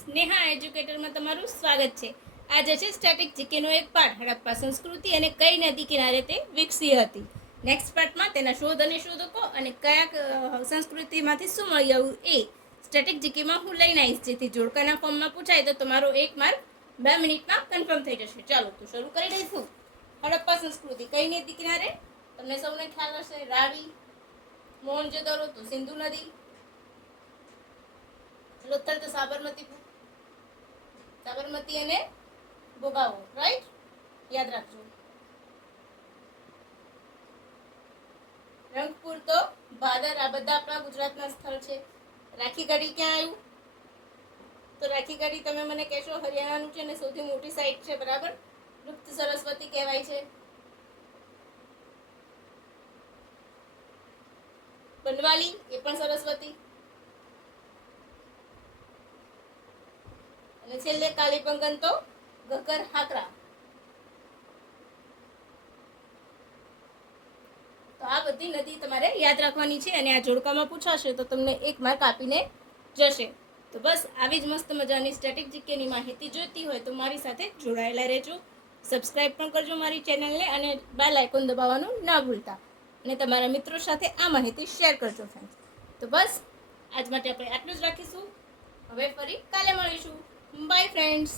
સ્નેહા એજ્યુકેટરમાં તમારું સ્વાગત છે। આજે છે સ્ટેટિક જીકેનો એક પાઠ હડપ્પા સંસ્કૃતિ અને કઈ નદી કિનારે તે વિકસી હતી। નેક્સ્ટ પાર્ટમાં તેના શોધ અને શોધકો અને કયા સંસ્કૃતિમાંથી શું મળી આવ્યું એ સ્ટેટિક જીકેમાં હું લઈને આવીશ, જેથી જોડકાના ફોર્મમાં પૂછાય તો તમારો 1 માર્ક 2 મિનિટમાં કન્ફર્મ થઈ જશે। ચાલો તો શરૂ કરી દઈશું। હડપ્પા સંસ્કૃતિ કઈ નદી કિનારે? તમને સૌને ખ્યાલ હશે, રાવી, મોહેંજો-દડો તો સિંધુ નદી, લોથલ તો સાબરમતી અને ભોગાવો, રાઈટ? યાદ રાખજો। રંગપુર તો ભાદર, આ બધા આપણા ગુજરાતના સ્થળ છે। રાખીગઢી ક્યાં આવ્યું? તો રાખીગઢી તમે મને કહેશો હરિયાણાનું છે અને સૌથી મોટી સાઇટ છે, બરાબર? ગુપ્ત સરસ્વતી કહેવાય છે। બંડવાલી એ પણ સરસ્વતી, અને છેલ્લે કાલીબંગન તો ઘગ્ગર હાકરા। તો આ બધી નદી તમારે યાદ રાખવાની છે અને આ જોડકામાં પૂછાશે તો તમને 1 માર્ક આપીને જશે। તો બસ આવી જ મસ્ત મજાની સ્ટેટિક જીકેની માહિતી જોઈતી હોય તો મારી સાથે જોડાયેલા રહેજો। સબસ્ક્રાઇબ પણ કરજો મારી ચેનલને અને બેલ આઇકોન દબાવવાનું ના ભૂલતા, અને તમારા મિત્રો સાથે આ માહિતી શેર કરજો ફ્રેન્ડ્સ। તો બસ આજ માટે આપણે આટલું જ રાખીશું। હવે ફરી કાલે મળીશું। By friends.